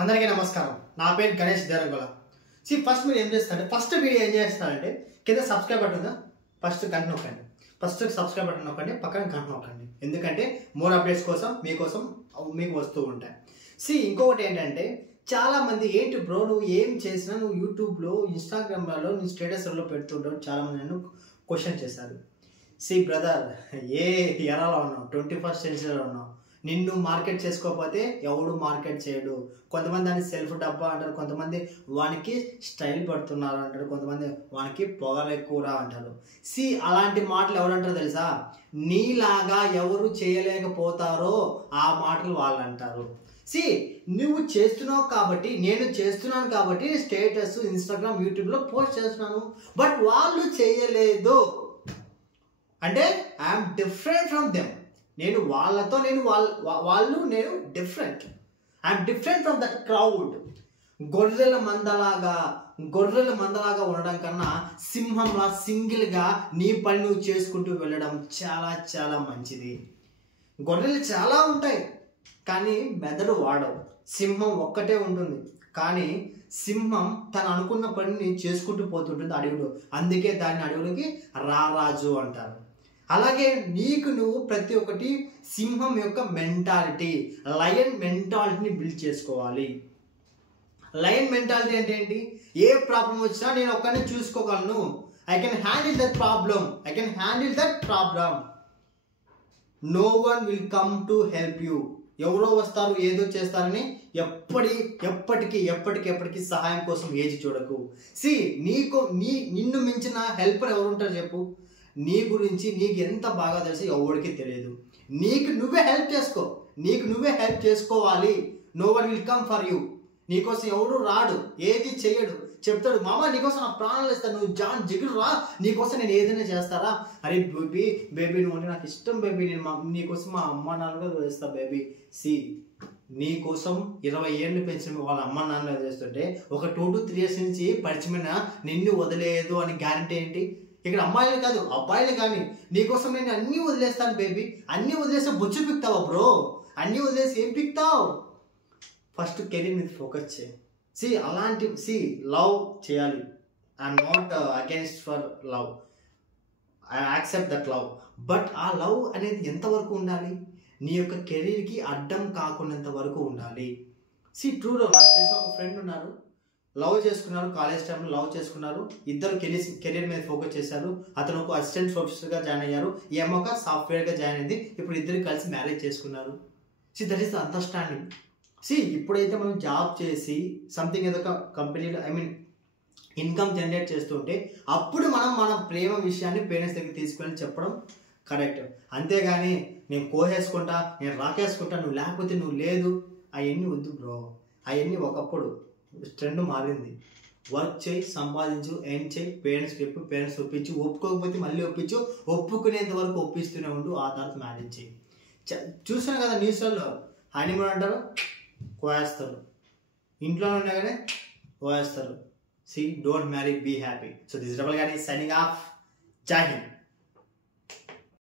అందరికీ నమస్కారం. నా పేరు గణేష్ దేరగొల. ఫస్ట్ మీరు ఏం చేస్తారంటే ఫస్ట్ వీడియో ఏం చేస్తారంటే కింద సబ్స్క్రైబ్ బటన్ ఉందా, ఫస్ట్ గంట నొక్కండి. ఫస్ట్ సబ్స్క్రైబ్ బటన్ నొక్కండి, పక్కన గంట నొక్కండి. ఎందుకంటే మోర్ అప్డేట్స్ కోసం మీకు వస్తూ ఉంటాయి. ఇంకొకటి ఏంటంటే చాలా మంది ఏంటి బ్రో నువ్వు ఏం చేసినా నువ్వు యూట్యూబ్లో ఇన్స్టాగ్రామ్లో నీ స్టేటస్లో పెడుతుంటావు, చాలా మంది నన్ను క్వశ్చన్ చేశారు. బ్రదర్ ఏ ఎరాలో ఉన్నావు, 21st సెంచరీలో ఉన్నావు, నిన్ను మార్కెట్ చేసుకోకపోతే ఎవడు మార్కెట్ చేయడు. కొంతమంది దాన్ని సెల్ఫ్ డబ్బా అంటారు, కొంతమంది వానికి స్టైల్ పడుతున్నారు అంటారు, కొంతమంది వానికి పొగలు ఎక్కువరా అంటారు. అలాంటి మాటలు ఎవరంటారో తెలుసా, నీలాగా ఎవరు చేయలేకపోతారో ఆ మాటలు వాళ్ళు అంటారు. నువ్వు చేస్తున్నావు కాబట్టి, నేను చేస్తున్నాను కాబట్టి స్టేటస్ ఇన్స్టాగ్రామ్ యూట్యూబ్లో పోస్ట్ చేస్తున్నాను, బట్ వాళ్ళు చేయలేదు అంటే ఐఎమ్ డిఫరెంట్ ఫ్రమ్ దెమ్. నేను వాళ్ళతో నేను different. I'm different from that crowd. గొర్రెల మందలాగా ఉండడం కన్నా సింహంలా సింగిల్గా నీ పని నువ్వు చేసుకుంటూ వెళ్ళడం చాలా చాలా మంచిది. గొర్రెలు చాలా ఉంటాయి కానీ మెదడు వాడవు. సింహం ఒక్కటే ఉంటుంది కానీ సింహం తను అనుకున్న పనిని చేసుకుంటూ పోతుంటుంది అడవిలో. అందుకే దాన్ని అడవులకి రారాజు అంటారు. అలాగే నువ్వు ప్రతి ఒక్కటి సింహం యొక్క మెంటాలిటీ, లయన్ మెంటాలిటీని బిల్డ్ చేసుకోవాలి. లయన్ మెంటాలిటీ అంటే ఏంటి? ఏ ప్రాబ్లం వచ్చినా నేను ఒక్కనే చూసుకోగలను. I can handle that problem. No one will come to help you. ఎవరో వస్తారు ఏదో చేస్తారని ఎప్పటికీ సహాయం కోసం ఏజీ చూడకు. నిన్ను మించిన హెల్పర్ ఎవరు ఉంటారు చెప్పు? నీ గురించి నీకు ఎంత బాగా తెలుసో ఎవరికి తెలియదు. నీకు నువ్వే హెల్ప్ చేసుకోవాలి. No one will come for you. నీకోసం ఎవడు రాడు, ఏది చెయ్యడు. చెప్తాడు మామ నీకోసం నా ప్రాణాలు ఇస్తాను, నువ్వు జాన్ జిగురు రా, నీకోసం నేను ఏదైనా చేస్తారా? అరే బేబీ నువ్వు అంటే నాకు ఇష్టం బేబీ, నేను నీకోసం మా అమ్మ నాన్నగా వేస్తా బేబీ. నీకోసం 20 ఏళ్ళు పెంచిన వాళ్ళ అమ్మ నాన్న చేస్తుంటే ఒక 2 to 3 years నుంచి పరిచయమైన నిన్ను వదిలేదు అని గ్యారంటీ ఏంటి? ఇక్కడ అమ్మాయిలు కాదు అబ్బాయిలు కానీ నీకోసం నేను అన్నీ వదిలేస్తాను బేబీ. అన్నీ వదిలేస్తే బొచ్చు పిక్తావా బ్రో? అన్నీ వదిలేసి ఏం పిక్తావు? ఫస్ట్ కెరీర్ మీద ఫోకస్ చేయి. లవ్ చేయాలి. I'm not against for love, I accept that love. But ఆ లవ్ అనేది ఎంతవరకు ఉండాలి? నీ యొక్క కెరీర్కి అడ్డం కాకున్నంత వరకు ఉండాలి. ట్రూలో నాకు తెలిసిన ఒక ఫ్రెండ్ ఉన్నారు, లవ్ చేసుకున్నారు, కాలేజ్ టైంలో లవ్ చేసుకున్నారు. ఇద్దరు కెరీర్ మీద ఫోకస్ చేశారు. అతను ఒక అసిస్టెంట్ ప్రొఫెసర్గా జాయిన్ అయ్యారు, ఈ అమ్మ ఒక సాఫ్ట్వేర్గా జాయిన్ అయింది. ఇప్పుడు ఇద్దరు కలిసి మ్యారేజ్ చేసుకున్నారు. That is the understanding. ఇప్పుడైతే మనం జాబ్ చేసి సంథింగ్ ఏదో ఒక కంపెనీలో ఇన్కమ్ జనరేట్ చేస్తుంటే అప్పుడు మన ప్రేమ విషయాన్ని పేరెంట్స్ దగ్గర తీసుకొని చెప్పడం కరెక్ట్. అంతేగాని నేను కోసేసుకుంటా, నేను రాకేసుకుంటా, నువ్వు లేకపోతే నువ్వు లేదు, అవన్నీ వద్దు బ్రో. అవన్నీ ఒకప్పుడు ట్రెండ్ మారింది. వర్క్ చేయి, సంపాదించు, ఎర్న్ చేయి, పేరెంట్స్కి చెప్పు, పేరెంట్స్ ఒప్పించు, ఒప్పుకోకపోతే మళ్ళీ ఒప్పించు, ఒప్పుకునేంత వరకు ఒప్పిస్తూనే ఉండు, ఆ తర్వాత మ్యారేజ్ చేయి. చూసాను కదా న్యూస్లలో, హనీమూన్ అంటారు కోయేస్తారు, ఇంట్లో ఉండగానే కోయేస్తారు. Don't marry, be happy. This double Gani signing off. జై హింద్.